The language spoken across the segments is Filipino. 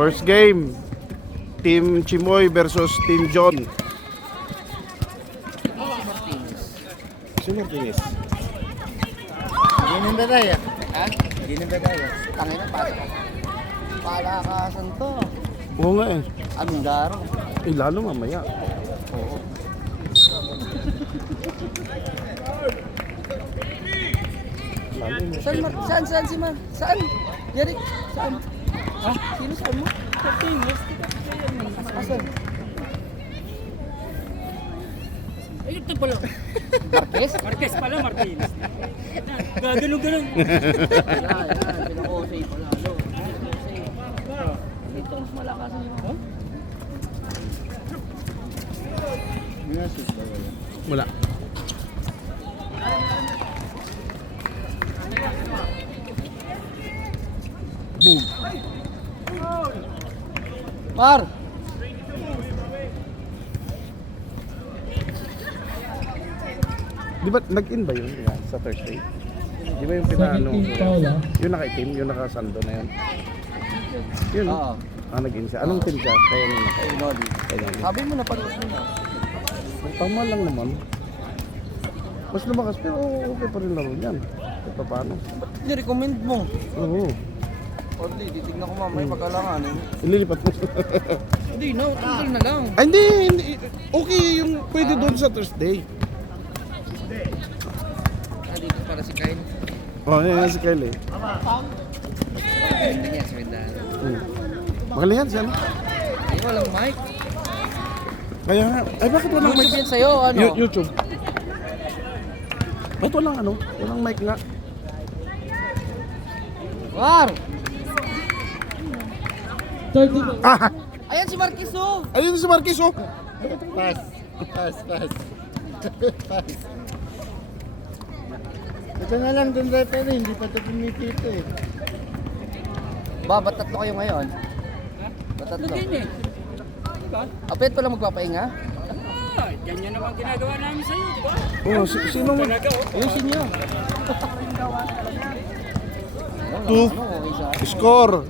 First game, Team Chimoy versus Team John. Si Martinez. Ginin ba tayo? Ha? Ginin ba tayo? Tangin na, palakasan to. Oo nga eh. Anong daro? Eh lalo mamaya. Oo. Lalo mo. Saan si Man? Saan? Yari, saan? Ha? Sino saan mo? Asan? Ay, ito pala. Marquez? Marquez pala, Martinez. Gaganon-ganon. Yan, pinakosay pala. Ano? Pinakosay. Dito mas malakas yung... Wala. Boom. Par! Di ba nag-in ba yun diba, sa Thursday? Di ba yung pinaano? Yung naka-team, yung naka-sando na yun. Yun. Oo. Nag-in siya. Anong team siya? Kaya nung naka Ay, Noli. Sabi mo na panood mo na. tama lang naman. Mas lumakas pero okay pa rin laro niyan. Ito paano? Ba't nirecommend mo? Oo. Orly, titignan ko mamaya pag-alangan eh. Ililipat mo. Hindi, no. Tinggal na lang. Ay, hindi. Okay yung pwede doon sa Thursday. Dito para si Kyle. Oh, yan si Kyle eh. Hindi niya, sa Mindano. Magaling yan siya, no? Ay, walang mic. Kaya nga. Ay, bakit walang mic? YouTube yan sa'yo, ano? YouTube. Bakit walang ano? Walang mic nga. War! Ah! Ayan si Marquez, oh! Ayun si Marquez, oh! Pass. Ito na lang dun referee, hindi pa ito pumipito eh. Ba't tatlo kayo ngayon? Ba't tatlo? Lugin eh. Diba? Apet pala magpapahinga? Ganyan naman ginagawa namin sa'yo, di ba? Oh, sino mo? Talaga, oh. Ayusin niyo. Two. Okay sa Score.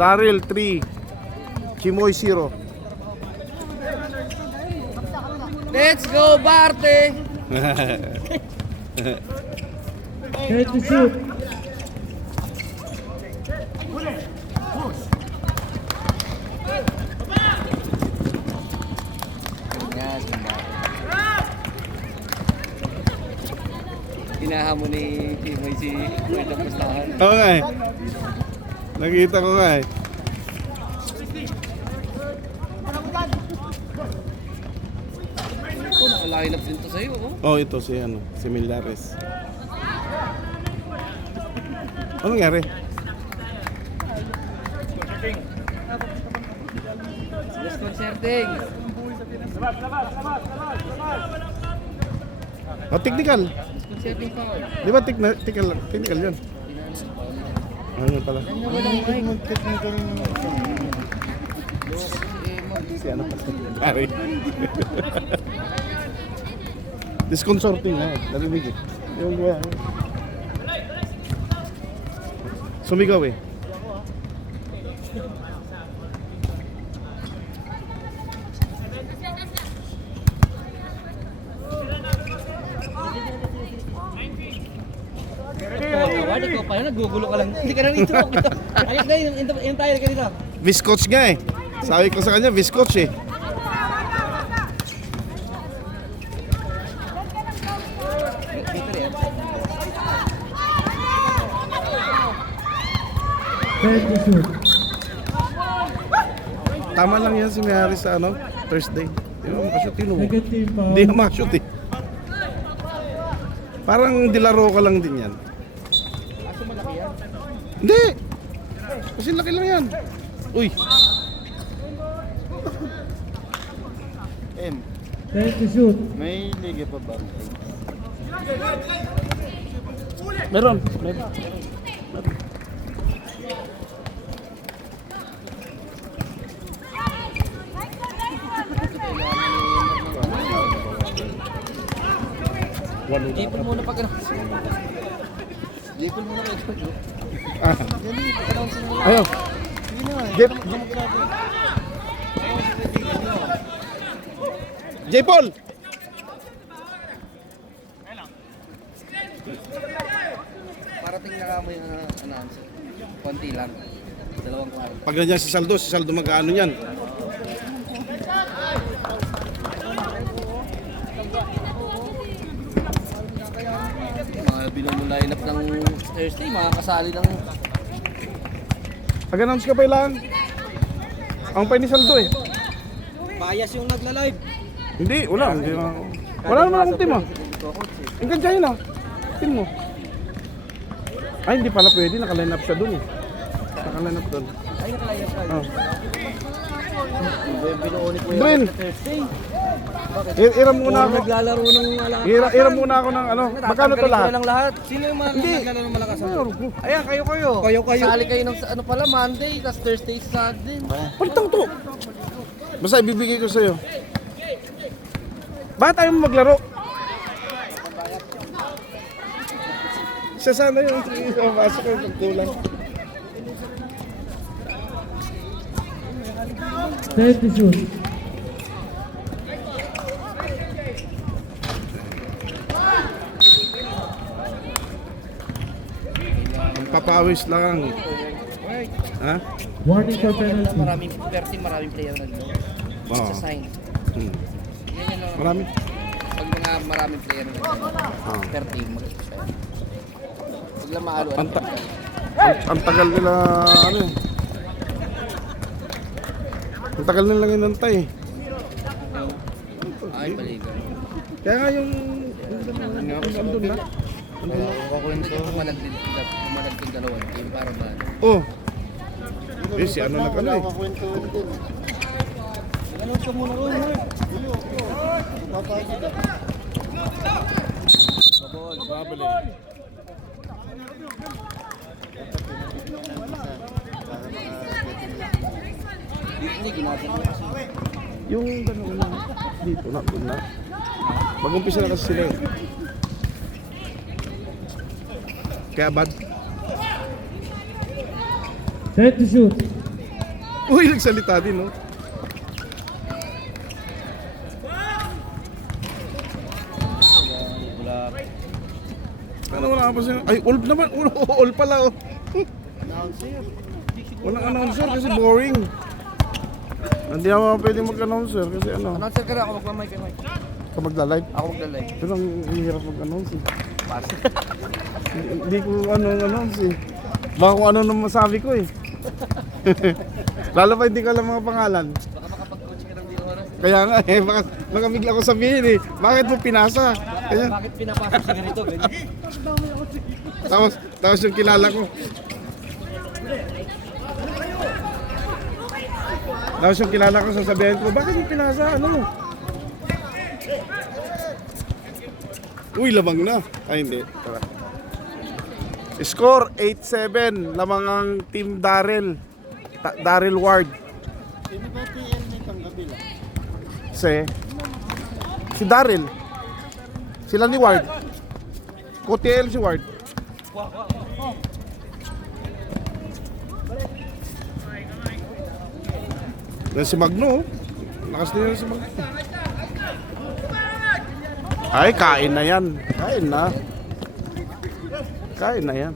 Daryl 3. Chimoy 0. Let's go, Barte! Ready to shoot. Yan, hinahamon ni Timoy si Kuya ng pustahan. Oo nga eh. Nakita ko nga eh. Ito, nakaline up din to sa'yo, oh. Oh, ito si Millares. Ano nangyari? Disconcerting. Oh, technical. Disconcerting foul. Di ba technical yun? Ano pala? Muntik na ito rin naman ito. Si ano pa? Pare. Disconcerting nga eh. Narinig eh. Yung sumigaw eh. Ikaw pa yan, nagugulo ka lang. Hindi ka na rito. Ayos na yung tayo ka dito. Viscoach nga eh. Sabi ko sa kanya, Viscoach eh. Ready to shoot. Tama lang yan si Mayari sa Thursday. Di ba makashoot yun oh. Second team foul. Hindi ka makashoot eh. Parang dilaro ka lang din yan. Hindi! Kasi laki lang yan. Uy! M, Ready to shoot. may liga pa ba? Meron. Walo na. Ipon muna pag ano. Ipon muna kayo. Ah. Dali, announce mo lang. Ayaw. Sige na. Jeff. J. Paul! Parating na kamo yung announcer. Konti lang. Dalawang kwarto. Pag nandiyan si Saldo mag-ano yan. Mga binunong lineup ng Thursday, mga kasali ng... Pag-announce ka pa lang. Ang pa ni Saldo eh. Bias yung nagla-live. Hindi, wala. Hindi na. Wala naman akong team ah. Ang ganda yun ah. Team mo. Ay, hindi pala pwede. Naka-line up siya dun eh. Naka-line up dun. Ay, nakalayas ka. Oh. Binuuni ko Bren, yung Thursday. iram muna ako. Naglalaro ng malakas. Iram muna ako ng ano. Magkano to lahat? Ng lahat. Sino yung mga naglalaro ng malakas? Ayan, kayo. Sali kayo ng ano pala, Monday, tapos Thursday, Saturday. Palitang to. Basta ibibigay ko sa'yo. Bakit tayo maglaro? Siya sana yung pasok yung pagkulang. 30 shoot. Ang papawis lang. Ha? Warning for penalty. Maraming player na dito. Oo. Sa sign. Hmm. Yan yun, no? Marami. Pag mga maraming player na dito. Per team, mag-sign. Pag lang maalo, Ang tagal nila ano eh. Ang tagal nilang inantay eh. ay, balikan. Kaya nga yung andun na. Kukwento. Pumalagting dalawang game para ba? Oh. Eh si ano nag ano eh. Kakwentuhan din. Announce ka muna ko. Papakita ka. Babali. Hindi, ginagawa ko kasi. Yung gano'n na dito na doon na. Mag-umpisa na kasi sila eh. Kaya bad. Set to shoot. Uy, nagsalita din no. Ano wala ka pa siya? Ay, all naman. All pala oh. Walang announcer kasi boring. Hindi ako pwede mag-announcer kasi ano. Announcer ka na, ako magmamay kay Mike. Ka magla-live. Ako maglalay. Pero ang hirap mag-announce eh. Pass. Hindi ko announce eh. Baka kung ano nang masabi ko eh. Lalo pa hindi ko alam mga pangalan. Baka makapag-coach ka ng di oras. Kaya nga eh, baka bigla ko sabihin eh. Bakit mo pinasa? Kaya, Bakit pinapasok sa ganito? Ganyan. tapos yung kilala ko. Tapos yung kilala ko sasabihin ko, bakit mo pinasa? Ano? Uy, lamang na. Ay, hindi. Tara. Score 8-7. Lamang ang Team Daryl. Daryl Ward. Sino ba TL may tanggabi lang? Si Daryl. Sila ni Ward. KTL si Ward. Yan si Magno. Lakas din yan si Magno. Ay, kain na yan. Kain na. Kain na yan.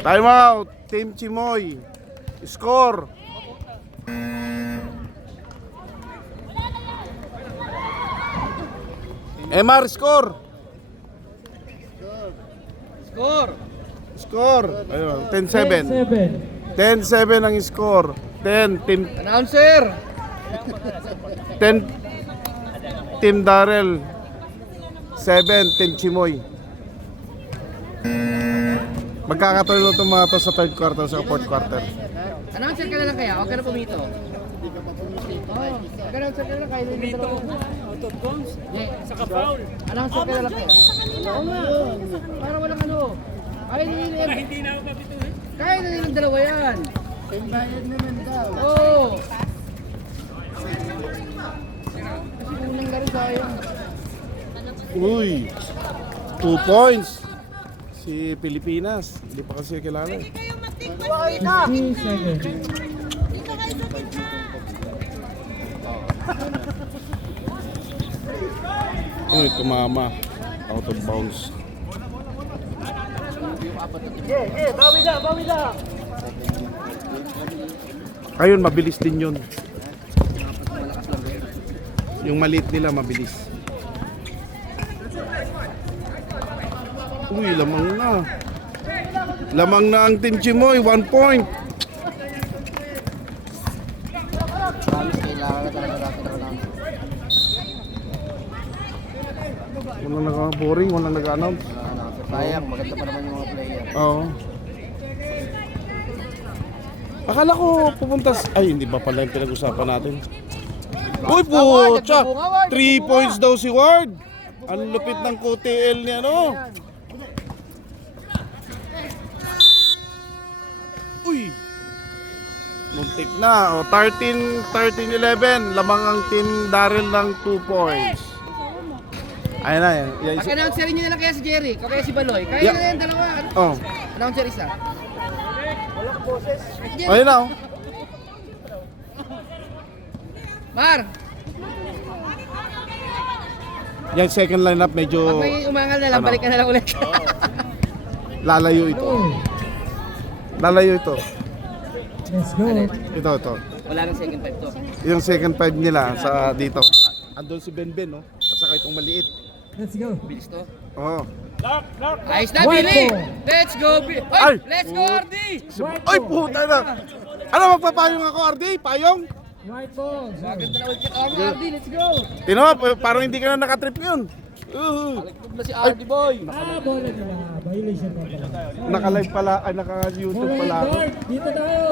Time out. Team Chimoy. Score. MR score. Score! Score. Ayun, 10-7. 10-7. 10-7 ang score. 10 team Announcer! 10 Team Daryl. 7 Team Chimoy. Magkakatuloy itong mga to sa third quarter sa fourth quarter. Announcer ka na lang kaya, huwag ka na pumito. Hindi ka pa pumipito. Mag-announcer ka na lang kaya. Dito, out of bounds. Saka foul. Announcer ka na lang kaya. Oo nga. Para walang ano. Ay, Hindi na ako mapituhin. kaya na nilang dalawa yan. Bayad naman daw. Oo. Kasi kulang na rin sayang. Uy. 2 points. Si Pilipinas. Hindi pa kasi kilala. 50 seconds. Uy, tumama. Out of bounds. Ayun, mabilis din yun. Yung maliit nila, mabilis. Uy, lamang na. Lamang na ang Team Chimoy, 1 point. Promise, kailangan na talaga natin ako namin. Walang naka-boring, walang nag-announce. Sayang, maganda pa naman yung mga player. Oo. Akala ko pupunta ay hindi ba pala yung pinag-usapan natin? Uy po, 3 points daw si Ward. Ang lupit ng QTL niya, no? Uy. Muntik na. O, 13-11. Lamang ang team Daryl ng 2 points. Ayun na yan. Pag-announcer nyo na lang kaya si Jerry, o kaya si Baloy. Kaya na yan, dalawa. Oh. Announcer isa. Ayun na. Oh. Mar, Yung second lineup medyo pag may umangal na lang, Ano? balik ka na lang ulit. lalayo ito. Lalayo ito. Let's go. Ito. Wala nang second five to. Yung second five nila sa dito. Andun si Ben, no? At saka itong maliit. Let's go. Bilis to. Oo. Ayos na, White Billy! ball. Let's go, Billy! Ay! Ay! Let's go, Ardi! Ay, puta na! Ano, magpapayong ako, Ardi? Payong? White ball. Maganda na ulit kita, Ardi! Let's go! Tino, parang hindi ka na nakatrip yun. Alagtog na si Ardi, boy! Bola nila. Violation na pala. Naka-live pala, ay naka-YouTube pala ako. Guard, dito tayo.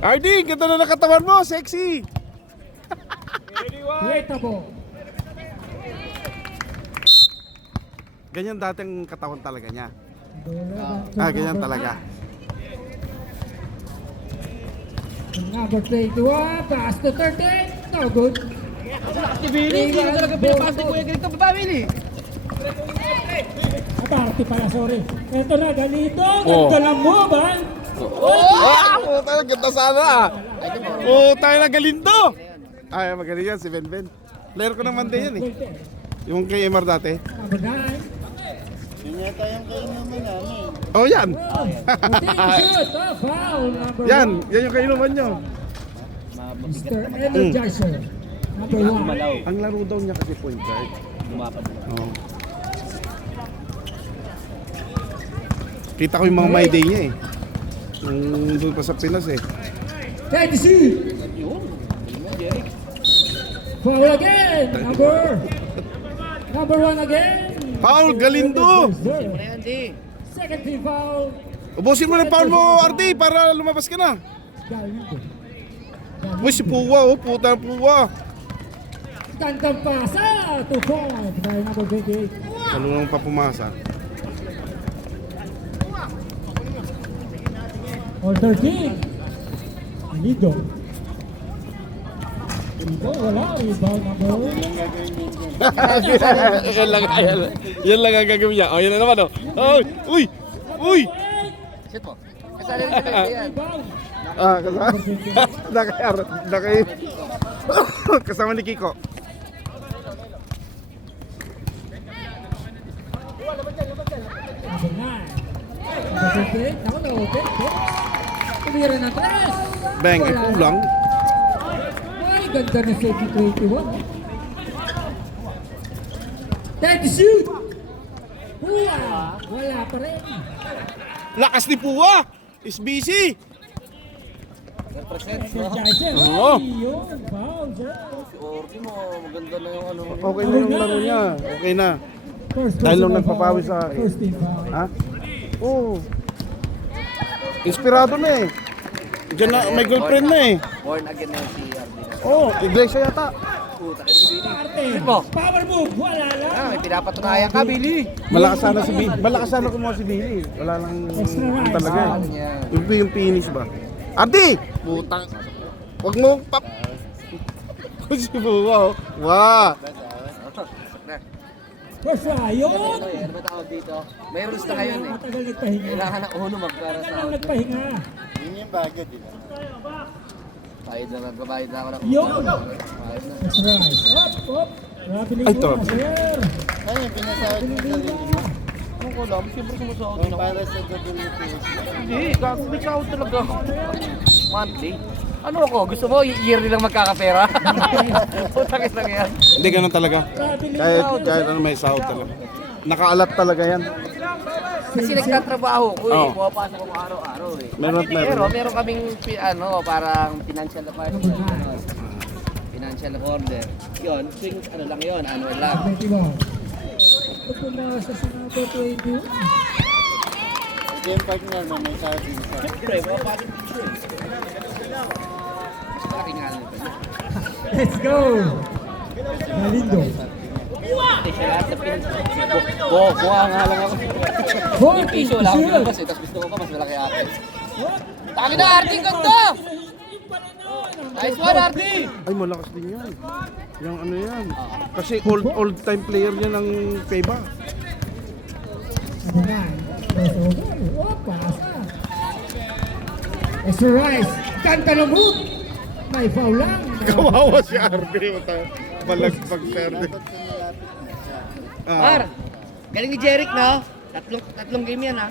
Ardi, ganda na nakatawan mo, sexy! Wait ako. Ganyan dating katawan talaga niya. Bola. Ganyan talaga. Number 21, pass to 13. No good. Si Billy! Hindi na talaga pinapas ni Kuya Grito. Baba, Billy! Aparte pala, sorry. Ito na, ganito. Oh. Ganda lang mo, ba? Ah, puta, ganda sana ah. Puta na galindo. Ay, magaling yan si Ben. Player ko naman din yan eh. Yung kay MR dati. Number 9. Yun yata yung kayo naman namin. Oh, yan. Shoot. Foul. Number Yan, 1. yan yung kainuman nyo. Mr. Energizer. Number 1. Ang laro daw niya kasi point guard. Lumapad mo. Oo. Kita ko yung mga my day niya eh. Nung doon pa sa Pinas eh. Try to shoot. Foul again. Number 1 again. Foul, Galindo! Ayan, di. Second team foul. Ubusin mo na yung foul mo, Ardi, para lumabas ka na. Galindo. Uy, si Puwa, oh, puta ng Puwa. Gandang pasa. 2 points. By number 28. Talunong pa pumasa. All 13. Lido. Lido, wala. Rebound number 1. Yan lang ang gagawin niya. Oh, yan na naman, oh. Oh, uy! Shoot mo. Kasali rin si Billy yan. Rebound. Ah, kasama ni Kiko. Number 9. Number 28. Ako na open. Tumira ng 3. Bang, eh, kulang. Ay, ganda na safety 21. Time to shoot! Wala pa rin. Lakas ni Puwa! Is busy! Energizer. Oo. Ay, yun. Foul, sir. Si Ordi mo, maganda na yung ano. Okay na yung laro niya. Okay na. First Dahil nung personal nagpapawi foul. sa akin. First team foul. Ha? Oo. Inspirado na eh. Diyan na, may girlfriend na eh. Born again na si Ardi. Oo, iglesia yata. Puta kayo si Billy. Arte. mo. Power move. Wala lang. May pinapatunayan ka, Billy. Malakas sana si Billy. Malakas sana kumuha si Billy. Wala lang Extra right. talaga eh. Yan. Yung finish ba? Ate! Putang. Huwag mo pap. Si Buwa oh. Wow. First try, yun! Ano ba tawag dito? May rules na ngayon eh. Matagal nagpahinga. Kailangan na uno magkara Matagal sa lang nagpahinga. Yun yung bagay, di ba? Bayad na magbabayad na ako ng Yun! bayad na. First rise. Hop, hop. Grabe Ay, to. sir. Ay, yung pinasahod mo sa linggo. Ano ko lang, siyempre sumusahod din Kung ako. para sa WPS. Hindi, may sahod talaga ako. Monthly. Ano ako? Gusto mo yearly lang magkakapera? Putakit lang yan. Hindi ganun talaga. Kahit ano may sahod talaga. Nakaalat talaga yan. Kasi nagtatrabaho ko eh. Oo. Pumapasok ako araw-araw eh. Meron at meron. Pero meron kaming parang financial advisor. Financial order. Yun, swing ano lang yun, annual lang. 21. Pagpumasa sa number 21. Ito yung partner mo, may sahod din sa. Siyempre, pumapasok dito eh. Mas malaki nga nito. Let's go! Galindo. Hindi siya lahat sa buha nga lang ako. Yung piso wala akong labas eh, tapos gusto ko pa mas malaki akin. Taki na, Artie, ganda! Nice one, Artie! Ay, malakas din yan. Yung ano yan. Kasi old time player yan ng FEBA. Ano na? Crossover. Oh, pasa. Extra rice. Kanta ng hook. May foul lang. Kawawa si RB. Malagpag perde. Par, galing ni Jeric no? Tatlong game yan ha.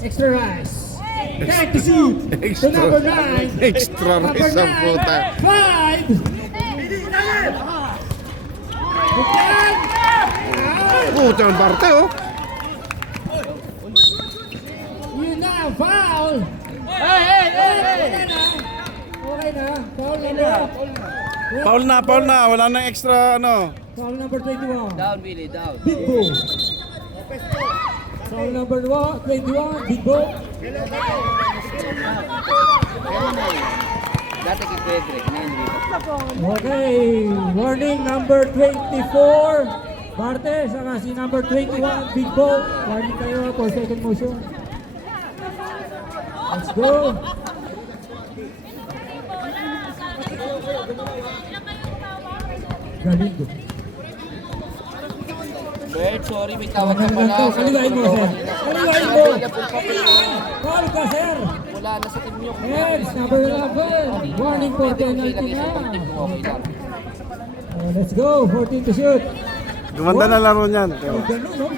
Extra rice. Time to shoot. To number 9. Extra rice ang puta. 5. Puta ang parte oh. Yun na, foul. Hey! Okay na. Foul na. Paul na. Wala nang extra ano. Foul number 21. Down, Billy, down. Big Bo. Foul number 21. Big Bo. Dati kay Frederick, ngayon dito. Okay. Warning number 24. Barte, saka si number 21. Big Bo. Warning kayo for second motion. Let's go. Galindo. Bert, sorry, may tawag ka pala. Kaliwain mo, sir. Kaliwain mo. Foul ka, sir. Wala na sa team nyo. Yes, number 11. Warning for Pwede ko penalty ilagay sa na. team ko, okay lang. Let's go. 14 to shoot. Gumanda na laro niyan. Oh, ganun, no?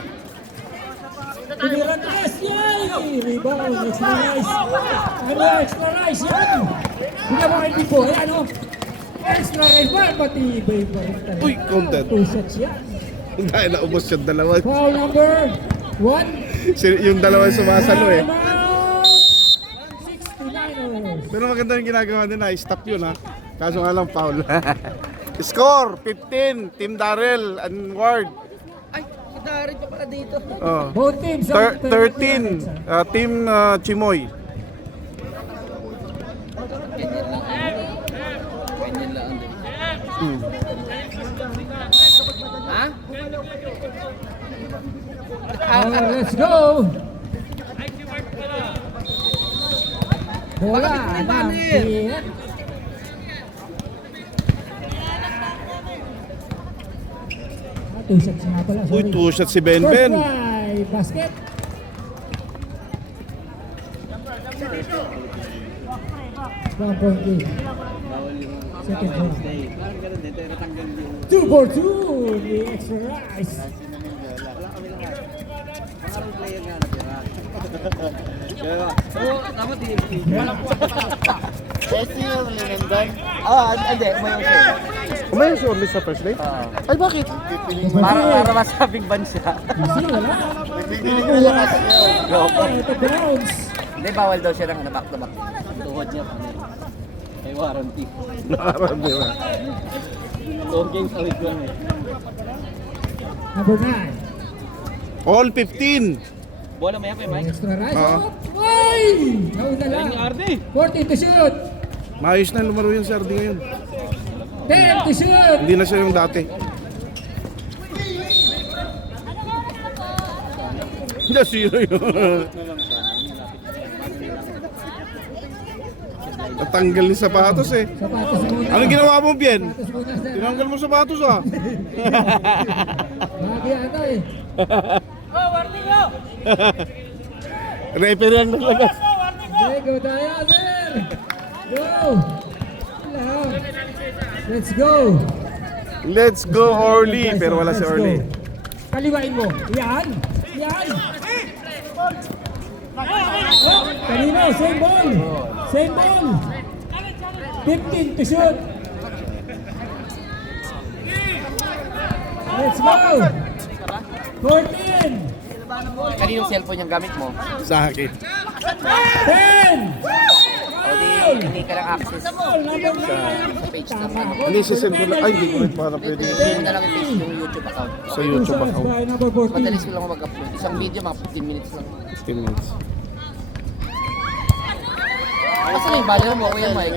Tumiran tres. Yay! Rebound. Extra nice. Ano, extra nice. Yan. Hindi mo kay Pipo. Ayan, no? Extra nice ba? Matibay pa rin talaga. Uy, counted. 2 shots yan. Dahil naubos yung dalawa. Foul number 1. Yung dalawa yung sumasalo eh. 69ers. Pero maganda yung ginagawa nila. Stop yun ha. Kaso nga lang foul. Score 15. Team Darrell and Ward. Ay, kita rin pa pala dito. Oh. Both teams. 13. Team Chimoy. Ganyan lang. Ganyan lang. Hmm. Ha? Let's go. Bola ng Piet. Two shots nga pala. Uy, Sorry. 2 shots si Ben First Ben. try, basket. One point game. Second round. Parang ganun din, pero tanggal yung 2 for 2. The extra rise. wala kami lahat. Mga role player nga natira. Oo, tama din. Kasi yung linendan, Hindi, umayaw siya. Kumain si Orly sa first day? Ay, bakit? Para masabing ban siya. Easy, wala. nagbibigay na kasi yun. Ito Browns. Hindi, bawal daw siya ng back to back. Tuhod niya. May warranty. Nakaraan, di ba? 4 games a week lang eh. Number 9. All 15. Bola maya pa Mike. Extra rise. Ah. Ay! Nauna lang. 40 to shoot. Maayos na lumaro yung si RD ngayon. 10 to shoot. Hindi na siya yung dati. Hindi, sino yun? Natanggal ni sapatos eh. Sapatos muna. Anong ginawa mo, Bien? Sapatos muna, sir. Tinanggal mo sapatos ah. Bagay ata eh. Referee ang naglagas. Okay, go tayo, sir. Go. Lang. Let's go. Let's go, Orly. Pero wala si Let's Orly. go. Kaliwain mo. Yan. Yan. Oh, kanino, same ball. Same ball. 15 to shoot. Let's go. 14. Kaninong cellphone yung gamit mo? Sa akin. 10. O hindi ka lang access sa Ball number 9. page na Tama ako. Hindi, sisend ko lang. Ay, hindi ko rin para pwede. Hindi mo na lang i-paste yung YouTube account. Sa YouTube Usas account. by number 14. Madalis ko lang mag-upload. Isang video, mga 15 minutes lang. 15 minutes. Kasi yung banner mo, Kuya Mike.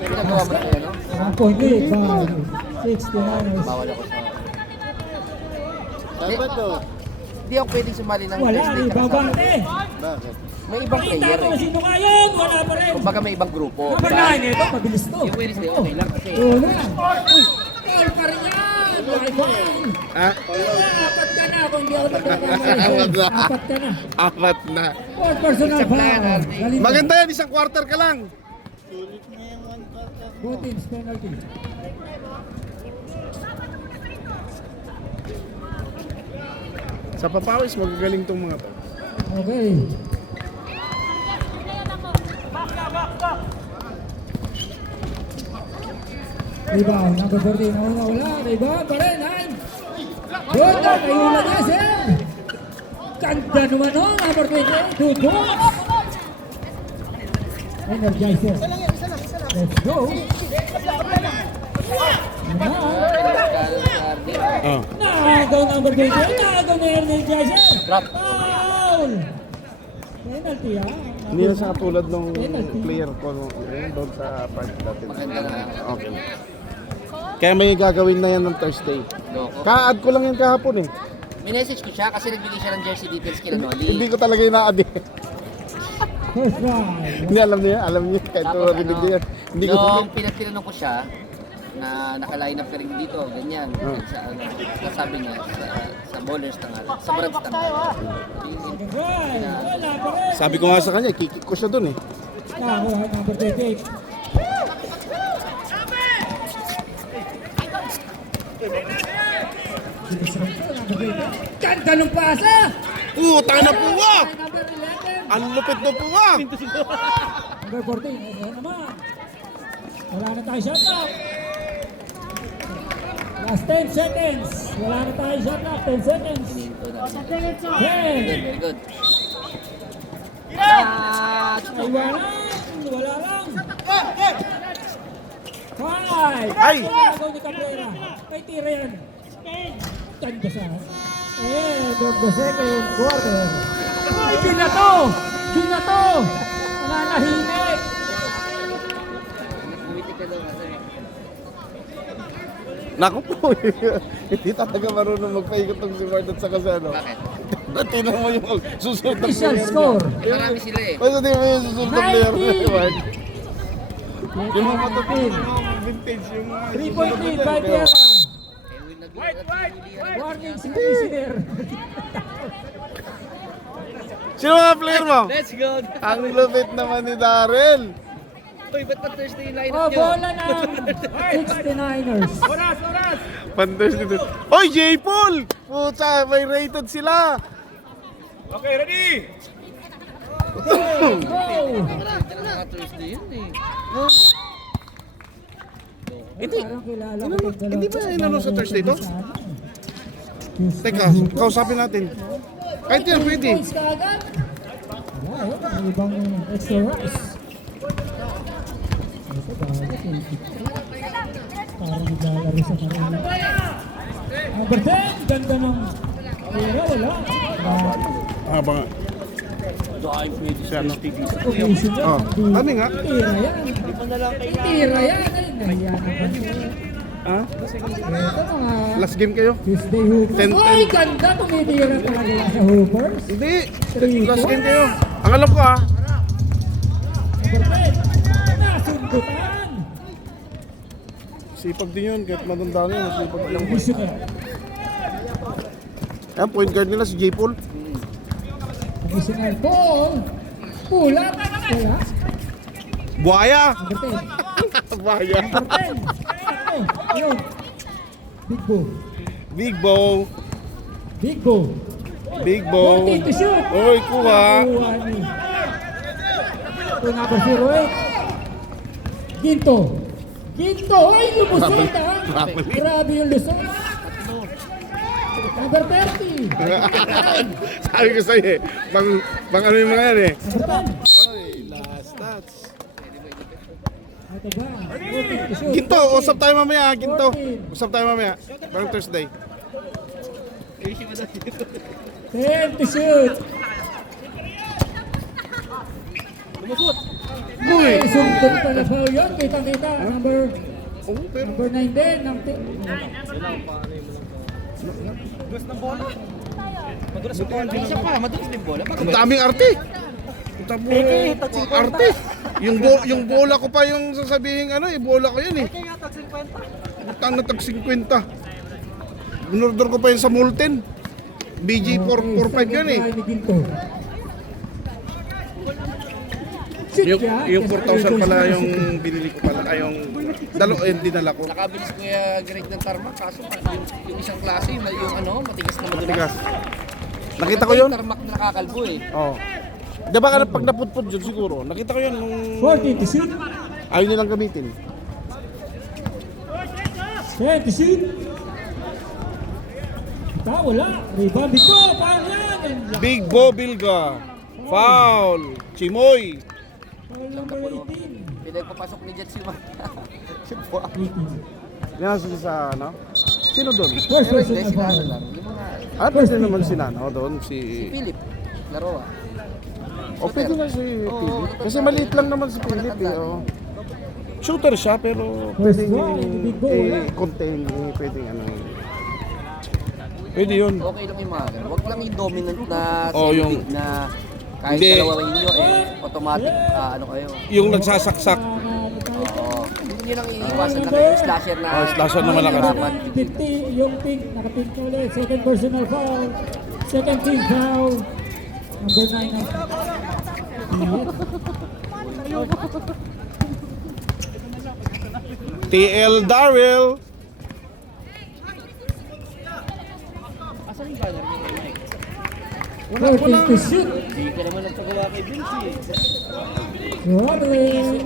Pinagawa mo na kayo, no? 1.8 by 69ers. Bawal ako sa... Saan ba to? Hindi ako pwedeng sumali ng Wala, Thursday may ka kasama. babante. Bakit? May ibang Pakita player mo eh. sino ngayon. Wala pa rin. Kumbaga may ibang grupo. Number 9, ito, mabilis to. Yung Wednesday, okay lang kasi. Oo na. Uy, call pa rin yan. Ball. Ha? Apat ka na kung hindi ako nagkakamali. Apat na. Apat ka na. Apat na. 4 personal foul. Galing. Maganda yan, isang quarter ka lang. Good teams penalty. Sa papawis, magagaling tong mga to. Okay. Rebound, number 14. Wala. Rebound pa rin. Good na, kayo na niya, sir. Ganda naman, no? Number 20. Two points. Energizer. Let's go. Oh. Nagaw number 20. Nagaw na Energizer. Drop. Foul. Penalty, ha? Hindi na siya katulad ng player ko doon sa part natin. Maganda na. Okay. Kaya may gagawin na yan ng Thursday. Loko. Ka-add ko lang yan kahapon eh. Minessage ko siya kasi nagbigay siya ng jersey details kila Hindi Noli. ko talaga ina-add eh. First round. Hindi alam niya, kahit Tapos rinig niya yan. Hindi ko nung pinagtinanong ko siya, na naka-line up ka rin dito, ganyan. Sa, sabi niya, sa bowlers tangal, sa branch tangal. Right. Wala pa rin. Sabi ko nga sa kanya, kikik ko siya doon eh. Nagaw number 28. Ganda ng pasa! Tanga na puwa! Number 11. Ang lupit na puwa! Number 14. Ayan naman. Wala na tayo shot clock. Last 10 seconds. Wala na tayo shot clock. 10 seconds. 10. Very good. Ay, wala. Wala lang. 5. Ay! Ginagaw ni Cabrera. May tira yan. Ganda sa. And of the second quarter. Ay, ginato! Ginato! Nananahimik! Naku po, hindi talaga marunong magpaikot ng si Mart at saka sa ano. Bakit? Tinan mo yung susunod na Official player score. Marami sila eh. Basta tingnan mo yung susunod na player na si 19. Mart. Yung mga matutulog, 19. yung mga vintage, yung mga 3-point lead by Tierra. Warning. Warning si listener. Sino mga player mo? Let's go! Ang lupit naman ni Darrell. Uy, ba't pa Thursday yung O, lineup nyo? bola ng 69ers. Pandas dito. Oy, J. Paul! Pucha, may rated sila. Okay, ready? Go! Mga Thursday yun eh. Hindi. Parang kilala ko yung dalawa. Hindi ba inano sa Thursday to? Teka, kausapin natin. Kahit yan, pwede. Points ka agad. Wala, may ibang extra rush. Ito ba? Parang naglalaro sa kanila. Number 10, ganda ng... Wala. Haba nga. Siya, no? Occasion yan. Oh, ano nga? Tira yan. Tira yan. Ay, nahiya naman. Ha? Ito mga Last game kayo? Tuesday Hoopers. 10-10. Ay, ganda. Tumitira talaga yan sa Hoopers. Hindi. Last game kayo. Ang alam ko ah. Number 10. Nasunod Butan. Sipag din yun, kahit matanda na yun, sipag lang. Additional. Ayan, point guard nila si J. Paul. Additional ball. Pulang. Wala. Buhaya! Number 10. Buhaya! Number 10. Sakto. Ayun. Big Bo. Big bow. Big Bo. Big bow. 40 to shoot. Oy, kuha. Kuha ni. Ito number 08. Ginto. Ginto. Ay, lumusot ha. Grabe yung lusot. Number 30. Sabi ko sa'yo eh, pang ano yung mga yan eh. Number 10. Oy, last stats. Ito ba? 40 to shoot. Ginto, usap tayo mamaya, Ginto. Usap tayo mamaya. Parang Thursday. 10 to shoot. Uy! Ay, sumpot pala foul yun. Kita-kita. Number Oh, pero number 9 din. Ng Isa pa, madalas din bola. ang daming arte. Ang daming arte. Yung bola ko pa yung sasabihin ano eh, bola ko yan eh. Utang na tag 50. Binordor ko pa yun sa Molten. BG 445 yan eh. Yung 4,000 pala yung binili ko pala, ay yung dinala ko. Nakabilis ko yung grade ng tarmac, kaso yung isang klase, yung ano, matigas na madulas. Tigas. Nakita ko yun? Yung tarmac na nakakalbo eh. Oo. Diba ka pag naputput yun siguro? Nakita ko yun nung 40 to shoot. ayaw nilang gamitin. 10 to shoot. Kita, wala. Rebound dito. Foul yan. Big Bo Bilga. Foul. Chimoy. Foul number 18. Pinagpapasok ni Jets yung si Buwa. 18. Yan sa ano? Sino doon? First Pero person hindi, na sila foul. lang. Yung mga Pwede naman sila, no? Doon si... Philip, laro ah. O pwede na si Oo, Philip. Kasi maliit lang naman si Philip eh. Oh. Shooter siya pero First pwedeng one, big goal, i-contain, pwedeng ano. Pwede yun. Okay lang yung mga ganun. Huwag lang yung dominant na Oo, yung- big na kahit Hindi. dalawa ninyo eh, automatic ano kayo. Yung nagsasaksak. Oo. Hindi lang iiwasan lang yung slasher na Slasher na malakas. dapat. 50, yung pink, naka-pink na ulit. Second personal foul. Second team foul. Number 9 na. TL Darrell. Wala, 14 to shoot. Hindi ka naman nagpagawa kay Vinci eh. Rodley.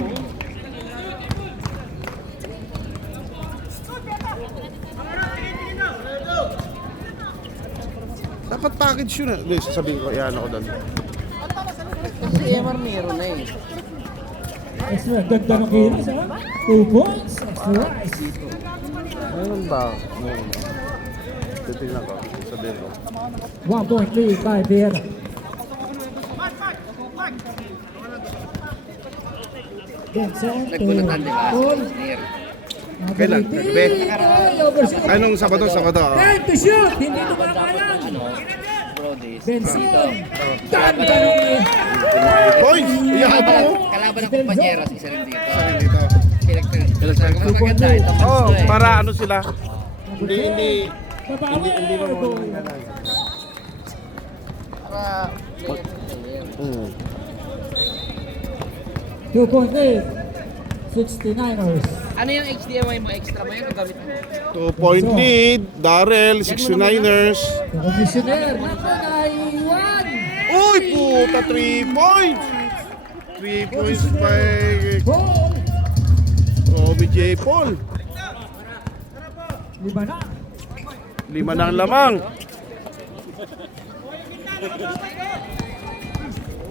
Dapat package yun. Hindi, sasabihin ko, yan ako doon. Si MR meron na eh. Extra, ganda ng kinis ha. 2 points, extra rice. Meron ba? Meron ba? Titignan ko. Sabihin ko. 1 point lead by Viera. Benson, Nagbulatan di ba? Paul. Near. Kailan? Gabi? Overshoot. Anong Sabado? Sabado. ah. 10 to shoot. Hindi ito Dapat kakayan. ano, Brodies. Benson. Tanda. Points! Iyan ako! Kalaban ng kumpanyeros, isa rin dito. Sabihin dito. Mas maganda, ito Oh, mas to eh. para ano sila? Hindi Babawi. mo Para player to player. 2 point lead. 69ers. Ano yung HDMI mo? Extra mo yun? Gamit mo? 2-point lead. Darrell, 69ers. Commissioner. Naku, naiwan. Uy, puta, 3 points! 3 points by Ball. Robbie J. Paul. 5 na. 5 na ang lamang.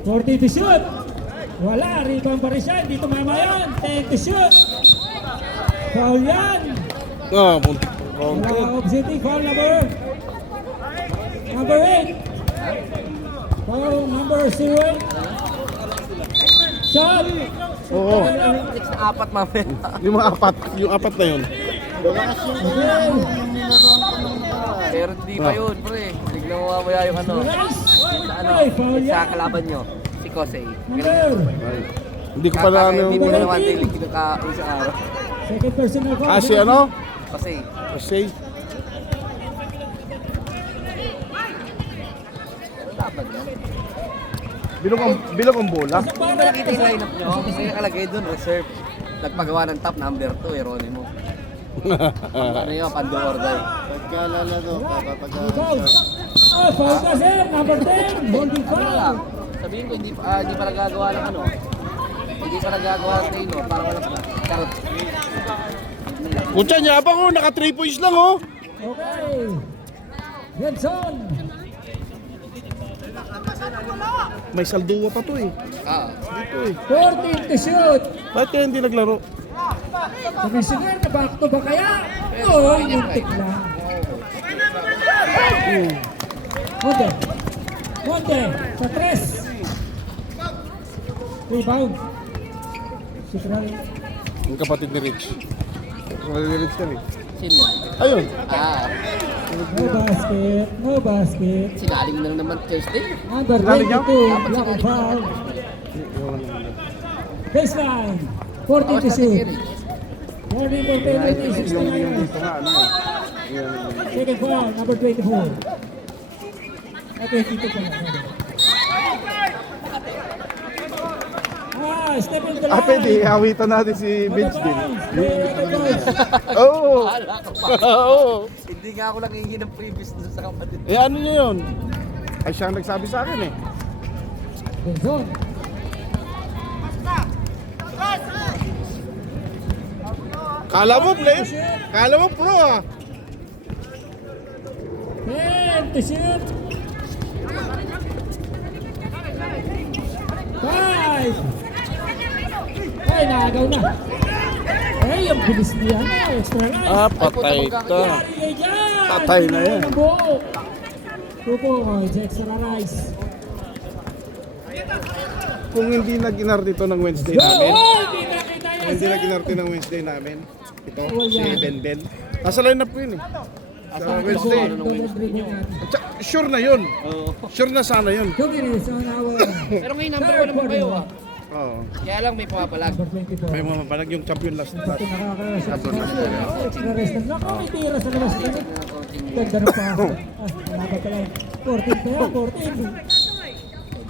40 to shoot. Wala, rebound pa rin siya. Hindi tumama yan. 10 to shoot. Foul yan. Ah, puntik. Wala kang obsiting. Foul number 8. Foul number 08. Shot. Oo. Next na apat mamaya. Yung mga apat. Yung apat na yun. Okay. Pero hindi pa yun, pre. Tignan mo mamaya yung ano. Nice. Sa ano, Ay, foul sa yan. kalaban nyo. Si Kosei. Number Hindi ko pala ano Hindi mo yung... naman daily kinakain sa araw. Second personal foul. Ah, si ano? Kasi, Kasi, bilog ang bola. hindi ba nakita yung lineup nyo? Kasi nakalagay doon, reserve. Nagpagawa ng top number 2, Eronimo. Ano yun, Pando Orday. Pagkalalaro ka, kapag Foul. Oh, foul ka, sir. Number 10. Holding Ano foul. lang, sabihin ko, hindi pa nagagawa ng ano. Hindi pa nagagawa ng Taylor, para walang karot. Kutsa niya pa ko, naka 3 points lang oh. Okay. Benson. May salduwa pa to eh. Ah, Dito eh. 14 to shoot. Bakit kaya hindi naglaro? Commissioner, na back to ba kaya? Oo, muntik lang. Monte. Monte. Sa 3. Rebound. Sikral. Yung kapatid ni Rich. Kapatid ni Rich yan eh. sino yun? Ayun. Ah, No basket. No basket. sinaling na naman Thursday. Number Sinaling niya? 22. Block and foul. Baseline. 14 to shoot. Warning for penalty. Yung 69. dito nga ano eh. Second foul. Number 24. 22 pa. Step into the line. Pwede, awitan natin si Vince din. Wala Oo. ka pa. Oo. Hindi nga ako lang hihingi ng previous doon sa kapatid. Eh ano niya yun? Ay siya ang nagsabi sa akin eh. Benson. Kala mo play? Kala mo pro ah. 10 to shoot. 5. Ay, nakagaw na. Ay, ang bilis niya. Extra life. Patay ka. Ay, yan. Patay na yan. Ang buhok. Tupo, it's extra rice. Kung hindi nag-inarte ito ng Wednesday Go! namin, Oh, hindi na kita yan, hindi sir. nag-inarte ng Wednesday namin, ito, Oh, si yan. Ben. Nasa lineup ko yun eh. Sa Wednesday. Sure na yun. Sure na sana yun. 2 minutes on our Pero ngayon number 1 naman kayo ah. Oo. Kaya lang may pumapalag. number 24. May mga palag yung champion last. Pati nakakaras sa extra rest na. Naku, may tira sa labas. Ganda ng paso. Malaga pala. 14 pa yan, 14.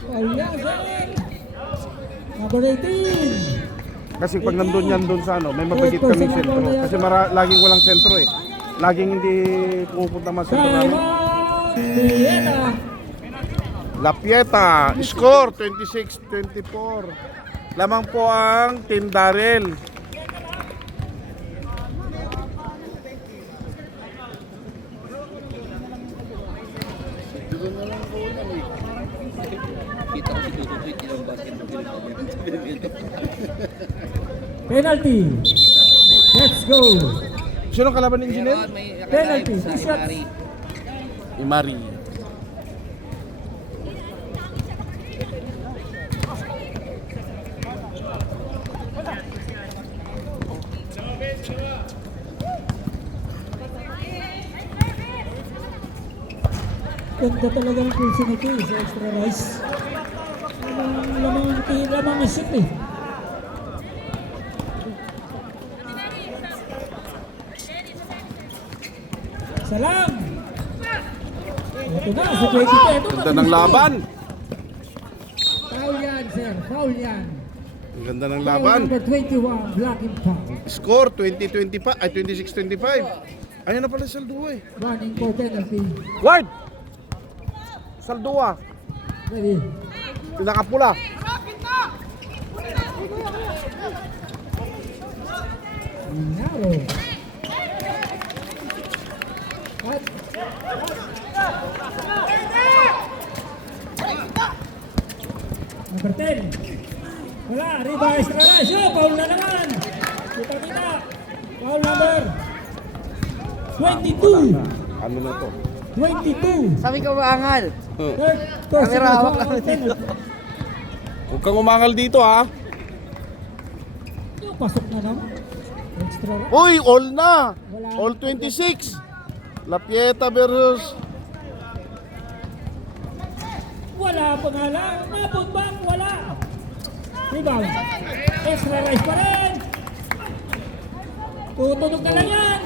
Wala, sir. Number 18. Kasi pag nandun yan dun sa ano, may mabigit kaming sentro. Kasi laging walang sentro eh. Laging hindi pupunta man sentro Time namin. out. Pieta. La Pieta, score 26-24. Lamang po ang Team Darrell. Kita ko si Tutu Tweet yung basketball. Penalty. Let's go. Sino ang kalaban ng engineer? May Penalty, nakalive sa two shots. Imari. Imari. Ganda talaga ng pulso nito eh, sa extra rice. Lamang isip eh. Salam! Ito na, sa 22. Ganda ng laban. Foul yan, sir. Foul yan. Ang ganda ng Foul laban. number 21, black and foul. Score 20-25, ay 26-25. Ayun na pala si Saldua eh. Running for penalty. Ward! Saldua, Ready? pinakapula. Narrow. At number 10. Wala, rebound extra rush. Oh, foul na naman. Kita. Foul number 22. Ano na to? 22. Sabi ko maangal. Third Camera personal hawak foul lang dito. penalty. Huwag kang umangal dito ha. Yung pasok na naman. Extra rush. Uy, all na. All 26. La Pieta versus Wala pa nga lang. Naputbang, wala. Rebound. Extra rise pa rin. Tutunog na lang yan.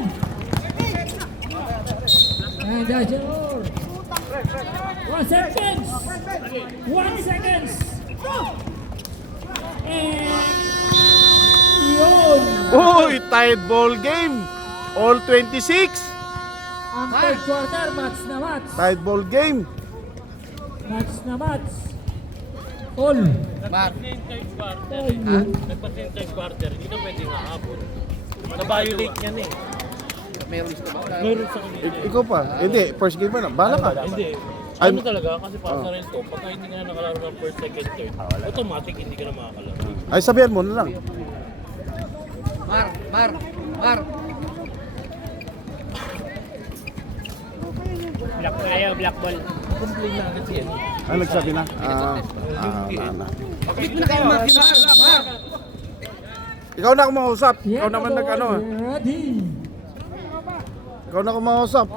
And that's your 1 seconds. 1 seconds. And yun. Uy, tied ball game. All 26. Ang third quarter, match na match. Tied ball game. Match na match. All. Mark. Ayun. Nagpasin third quarter, hindi na pwede mahabol. Na-violate yan eh. Meron gusto ba? Meron sa kanila. Ikaw pa. Hindi, first game pa na. Bala ka. Hindi. I'm- Ano talaga, kasi para sa resto, pagka hindi ka na nakalaro ng first, second, third, automatic hindi ka na makakalaro. Ay, sabihan mo na lang. Mar. Black ball ayaw, black ball. Complain na agad siya. Ano nagsabi na? Na. Bakit mo na kayo, Mar? Ikaw na ako mausap. Ikaw naman Yet nag-ano. ready. Ikaw na ako mausap.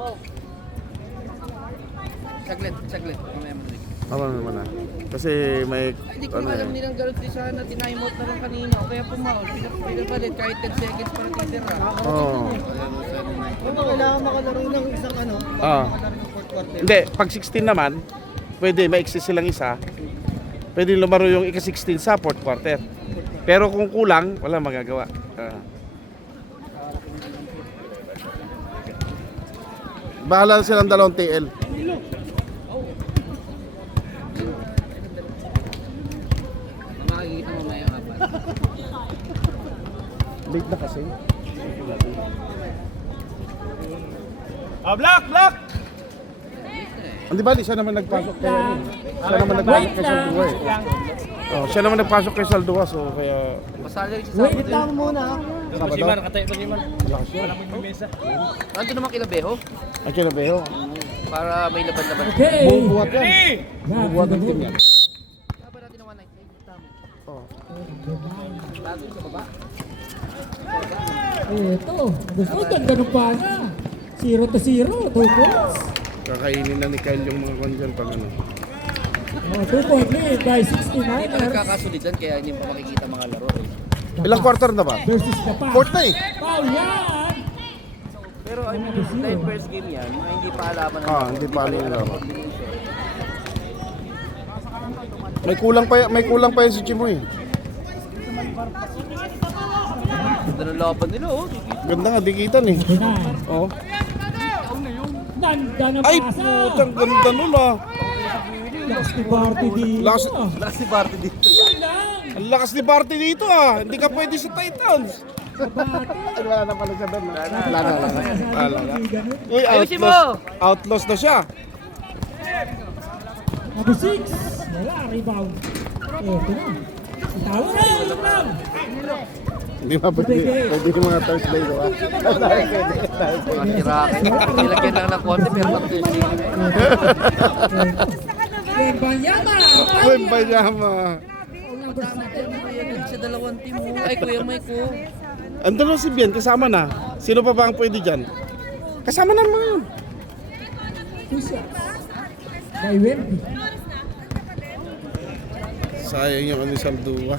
Saglit. Mamaya mo na. Ano naman na. Kasi may... Hindi ko alam nilang gano'n din sana, tinime out na lang kanina. O kaya pumaul, pinapalit kahit 10 seconds para titira. Oo. Kailangan makalaro ng isang ano, makalaro ng fourth quarter. Hindi, pag 16 naman, pwede may exist silang isa. Pwede lumaro yung ika-16 sa fourth quarter. Pero kung kulang, wala magagawa. Bahala silang dalawang TL. Makikita mo mamaya kapal. Late na kasi. Black! Hindi ba, siya naman nagpasok kay siya naman nagpasok kay Saldua eh. Oh, siya naman nagpasok kay Saldua, so kaya Masali rin siya Wait sa lang muna. Sabado. Katay pa si Mar. Lakas yun. Yung mesa. Nandun naman kila Beho, Ay, kinabeho. para may laban-laban. Okay. Bubuhat yan. Back Bubuhat to the ng team book. yan. Laban natin ng 1-9. Tama. Oh. Bago sa baba. Ito. Gusto ganda ng pana. 0 to 0. 2 points. Kakainin na ni Kyle yung mga kondyan pag ano. Oh, 2 point lead by 69ers Nagkakasulitan kaya hindi pa makikita mga laro eh. Ilang quarter na ba? versus the pass. Fourth na eh. Foul yan. Pero I mean, dahil first game yan, mga hindi pa alaman ng Hindi pa alam. May kulang pa yan si Chimoy. Ganda ng laban nila oh. Ganda nga, dikitan eh. Ito na. Oh. Ganda ng Ay, pasa. putang ganda nun ah. Lakas ni Barty dito. Lakas- Lakas si Barty dito. Yan lang. Ang lakas ni Barty dito ah. Hindi ka pwede sa Titans. Barty. Wala na pala siya doon. Wala na. Uy, Ayusin mo! outlaws na siya. Number 6. Wala, rebound. Ito na. Itawa na yung rebound. Hindi ba pwede yung mga Thursday ko ah. Mga sirakin. Nilagyan lang ng konti pero mag-tusi. Yan, Banyama. Uy, Bayama. Sa dalawang team mo. Ay, Kuya Mike ko. Andun lang si Bien, kasama na. Sino pa ba ang pwede dyan? Kasama na mga yun. 2 shots. By Wendy. Sayang yung ano Saldua.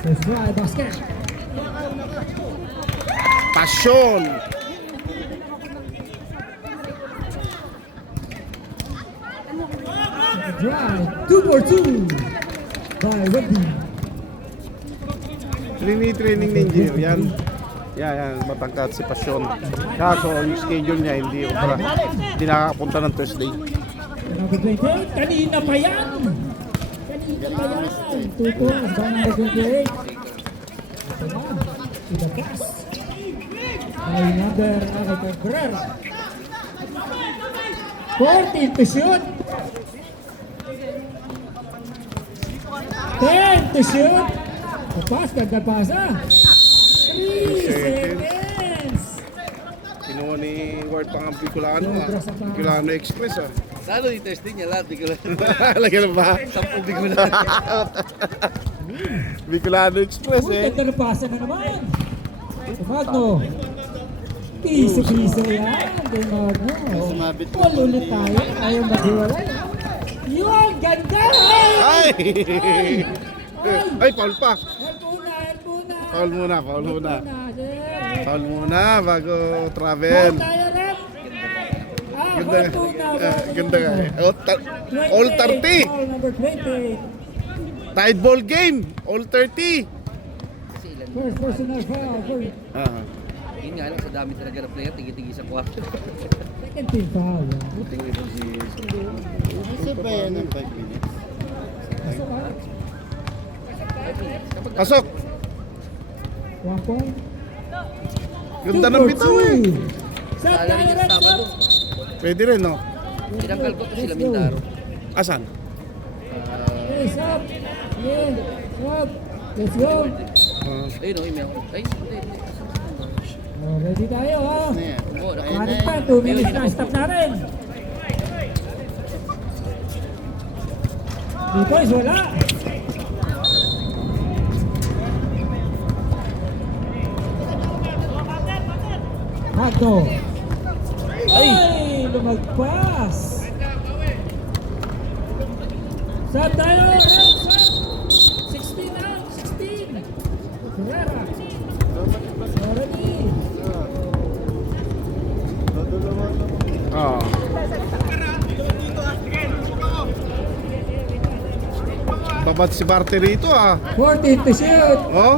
First try, basket. Pasyon! Second drive. 2 for 2. By Wendy. Training ni Engineer yan. Yan, matangkad si Pasyon. Kaso yung schedule niya hindi nakakapunta ng Thursday. Number 28. Kanina pa yan. Kanina pa yan. 2 points by number 28. Ito na. To the pass. By number Guerrero. 14 to shoot. 10 to shoot. Pass, ganda pasa. 3 seconds. Kinuha ni Ward pang ang Bicolano ah. Bicolano Express ah. Lalo yung testing niya lahat. Di ko lang. Lagyan ba? 10 di ko lang. Bicolano Express Uy, eh. ganda na pasa na naman. Magno. Piso-piso yan. Magno. Wall ulit tayo. Ayaw maghiwalay. Yun, ganda! Ay! Ay, foul pa. Help muna, help muna. Foul muna, foul muna. Sir. Foul muna bago Foul travel. tayo, rep. Ganda Foul muna. ganda nga. All 30. Foul number 20. Tide ball game. All 30. Kasi ilan. First personal foul. Ah. Yun nga lang, sa dami talaga ng player, tigi-tigi sa kwarto. Second team foul. Isa ba yan ang 5 minutes? Pasok ha. Pasok. 1 point. Ganda ng bitaw eh. Set Kala tayo, rin yung rep. Sabado. Pwede rin, no? Tinanggal ko to sila Mindaro. Asan? Okay, stop. Yeah. Stop. Let's go. Ayun o, email. Ay, hindi. Oh, ready tayo ha. Oo, Marit pa, 2 minutes na. Stop natin. 3 points, wala. Hagdo. Ay! Lumagpas. Saan tayo? Saan? 16 na. 16. Herrera. Already. Oo. Babat si Barte rito ah. 14 to shoot. Oh?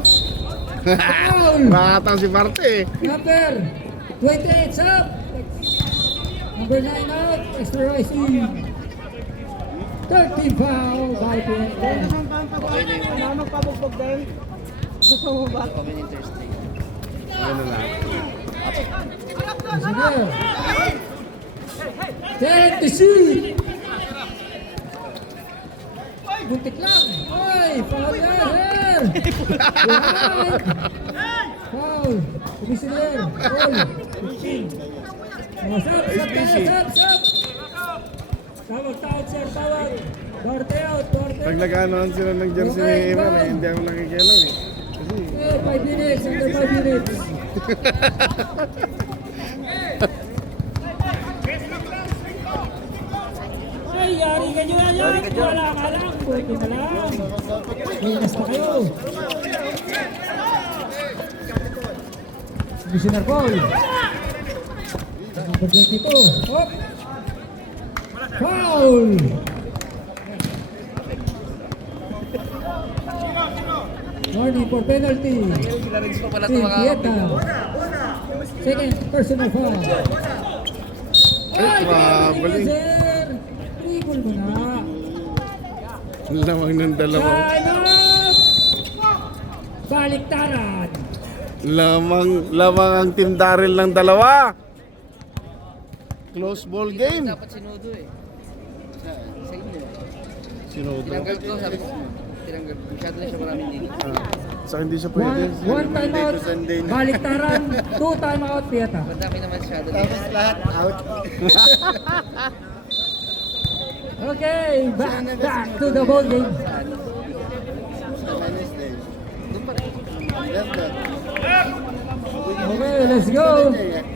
Foul. Nakatang si Barte eh. Number 28 up. Number 9 out. Extra rising. 13 foul. By PNP. Okay na yun. Ano magpabugbog din? Gusto mo ba? Okay na yung Thursday. Ano na? Sige. 10 to shoot. Buntik lang. Ay, foul yan. Here. Right. Foul. Commissioner. Foul. 15. Oh, stop, stop. Tawag, sir, tawag. Barte out, Barte. Pag nag-anoan sila ng jersey ni Iman eh, hindi ako nakikialam eh. Kasi Okay, 5 minutes, under 5 minutes. Ay, yari ka nyo yan. Wala ka lang. Pwede na lang. Minus na kayo. Commissioner Paul. Number 22. Hop. Foul. Warning for penalty. Sila rin pa pala ito Team mga Pieta. Second personal foul. Ay, traveling. sir. Tribble mo na. ang lamang ng dalawa. Sana! Baliktaran. Lamang ang Team Daryl ng dalawa. Close ball game. dapat sinudo eh. Sa inyo. Sinudo. Tinanggal ko, sabi ko, tinanggal. Masyado na siya maraming dito. Sa hindi siya pwede. One time out. Baliktaran. 2 time out, Pieta. Madami naman masyado dito. Okay, back to the ball game. Doon pa rin. Okay, let's go. Okay.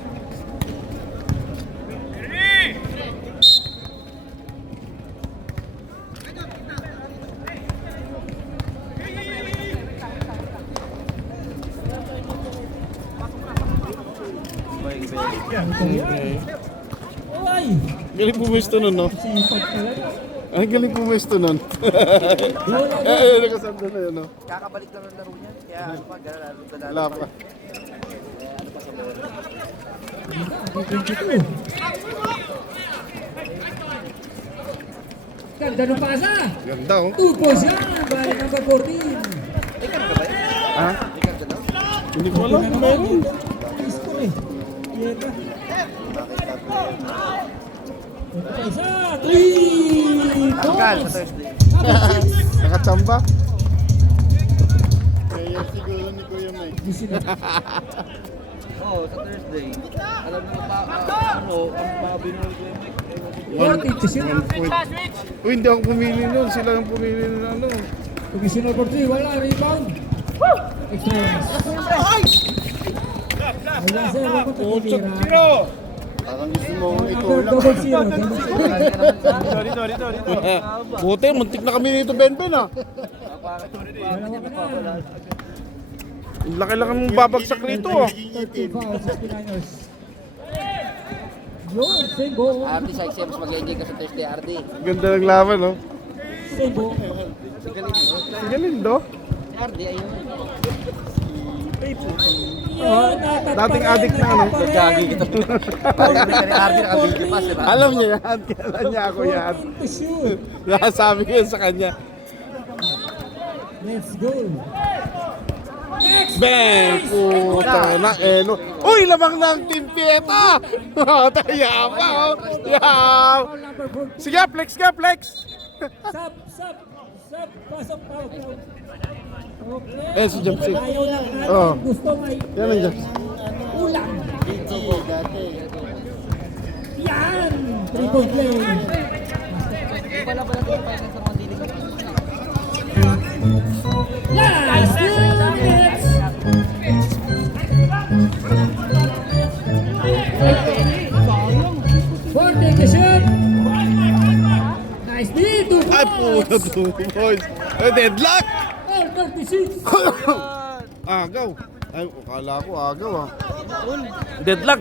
Ay, Galing pumesto nun, no? sipag talaga. Ay, galing pumesto nun. Wala na. Nakasando na yun, no? Kakabalik lang ng laro niya. Kaya ano pa, gano'n Wala pa. Ganda ng pasa. Ganda, oh. 2 points yan. Balik number 14. Ha? Hindi ko alam kung meron. Score eh. Pieta. Ito pa isa. 3 Tanggal sa points. Thursday. Nakachamba. Kaya siguro ni Kuya Mike. Oo, sa Thursday. Alam mo pa, ano, ang mga binuhay ko yung Mike. 40 to shoot. 1 point. Uy, hindi ako pumili nun. Sila yung pumili nun, ano. Commissioner for 3. Wala. Rebound. Extra. Wala sir. Wala pa tira. Parang gusto mo Number double zero. Double zero. Buti, muntik na kami nito, Ben-Ben ah. Ang laki-laki mong babagsak rito ah. 30 fouls, 69ers. Yun, same ball. Ardi sa XM, mas mag-enjoy ka sa Thursday, Ardi. Ganda ng laban, no? Same ball. Si Galindo. Ardi, ayun. Yun, Dating addict na, ano? Gagi kita. Parang kami ni Ardi naka-video pass, diba? Alam niya yan, kailan niya ako yan. 14 to shoot. Sabi ko yun sa kanya. Let's go. Next Ben! Puta na, no. Uy, lamang ng Team Pieta! Taya pa, oh. Yaw! number 14. Sige, flex ka, flex! Sub. Pasok pa. Okay. Eh, si Jamsi. Ayaw lang natin. Oo. Gusto may Yan ang dyan. ulam. Yan! 3-point play. Last 2 minutes. Fourteen to shoot. Nice lead. 2 Ay, puta, 2 points. Deadlock! 36. Agaw. Ay, akala ko agaw ah. Deadlock!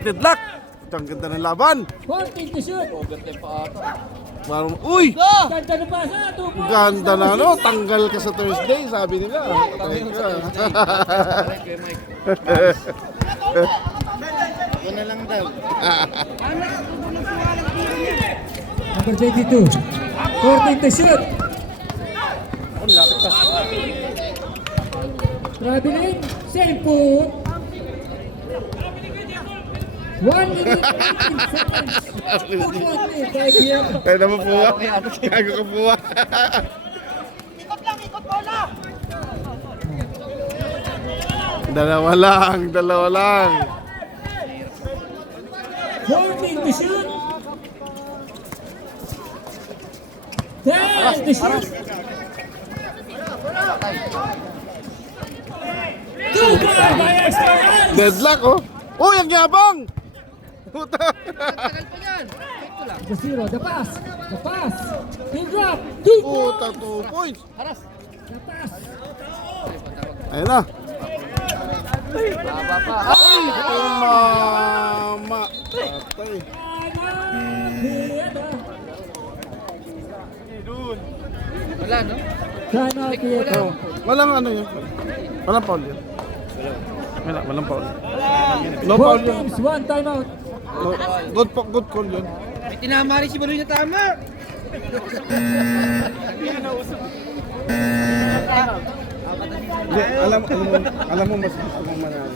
Ang ganda ng laban. 14 to shoot. Overtime pa ata. Parang, uy! Ganda na pasa. 2 points. Ganda na, no? Tanggal ka sa Thursday, sabi nila. Number 22. 14 to shoot. Traveling. Same foot. 1 minute 18 seconds. 2 point lead. Kaya siya. Kaya naman po ah. Gago ka po ah. Dalawa lang. 14 to shoot. 10 to shoot. 2 point by extra runs. Deadlock oh. Uy, ang yabang! Puta. The zero, the pass. Pin drop. 2 Puta, points. 2 points. The pass. Ayun na. Baba pa. Ay, mama. Patay. Wala, no? Sana Pietro. Walang ano yun. Walang foul yun. Walang foul. No foul Both yun. teams, 1 timeout. Good call yun. May tinama rin si Baloy na tama. Hindi, alam mo mas gusto mong manalo.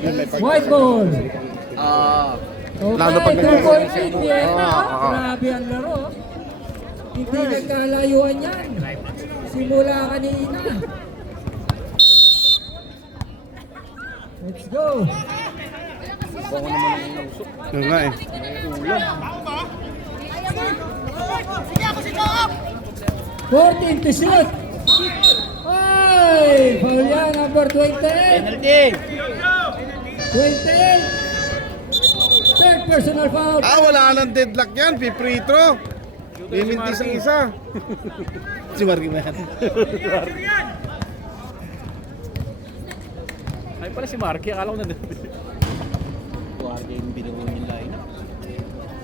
Yun, may pag- White ball. Okay, Lalo pag 2 point lead Oo, Pietro. oo. Grabe ang laro. Hindi nagkalayuan yan. Simula kanina. Let's go. Yun nga eh. 14 to shoot. Ay, foul yan, number 28. Penalty. 28. Third personal foul. Wala nang deadlock yan. Free throw. Limintis ang isa. Si Marky man. Ay pala si Marky, akala ko na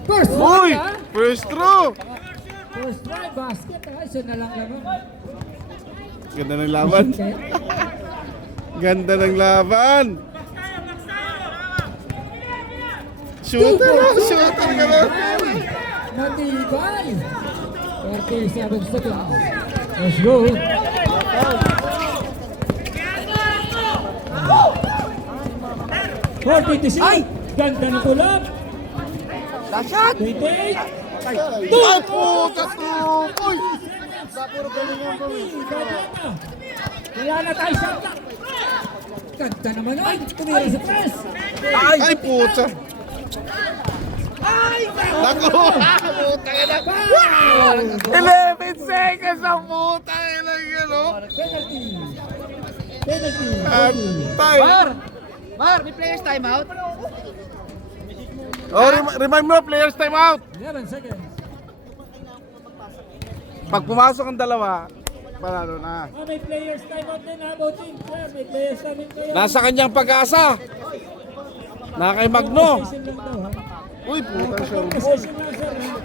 First Uy! one, ha? First throw! First try, basket, ha? Isa na lang naman. Ganda ng laban. Ganda ng laban. Shooter! Shooter ka na! Matibay. 37 seconds. Let's go. Forty to shoot. Ganda ng tulap. Last shot. 28. Ay, puta! Uy! Wala na tayo shot clock. Ganda naman ay. Tumira sa press. Ay, puta! Naku! Puta ka na! 11 seconds ang puta! Ilang yun, oh! Penalty. Penalty. At time! Mar, may players timeout. Oh, remind mo, players time out. 11 seconds. Pag pumasok ang dalawa, panalo na. Oh, may players time out din ha, Boting. Sir, may players time out kayo. Nasa kanyang pag-asa. Na kay Magno. Position lang daw, ha? Uy, putang siya. Position lang, sir, ha?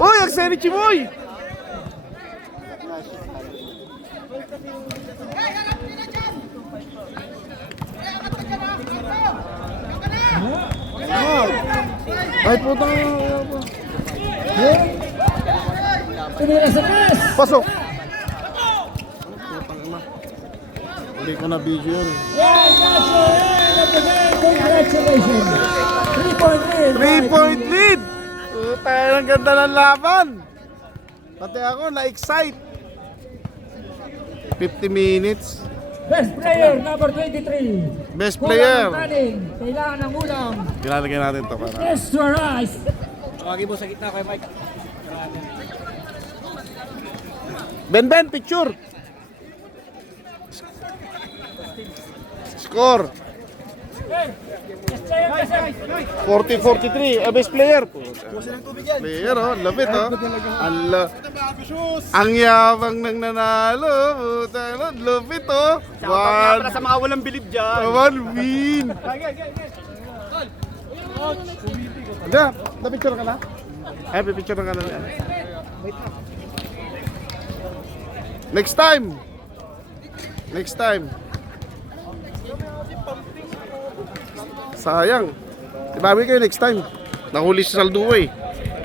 Uy, ang seri Chimoy. Ay, putang. Tumira sa press. Pasok. Putang ina. Hindi ko na video yun. Yan, that's your end of the game. Congratulations. 3-point lead. 3-point lead. Putang, ang ganda ng laban. Pati ako, na-excite. 50 minutes. Best player, number 23. Best player. Kulang ng kanin. Kailangan ng ulam. Kinalagay natin to para. Extra rice. Tawagin mo sa gitna kay Mike. Ben, picture. Score. Best player kasi. 40-43. Best player. Player, oh. Lapit, oh. Ang yabang ng nanalo. Puta, lapit, oh. One. Sa mga walang bilib dyan. One win. Ada, na-picture ka na? Ay, picture ka na. Next time. Sayang. Ibawi kayo next time. Nahuli si Saldo eh.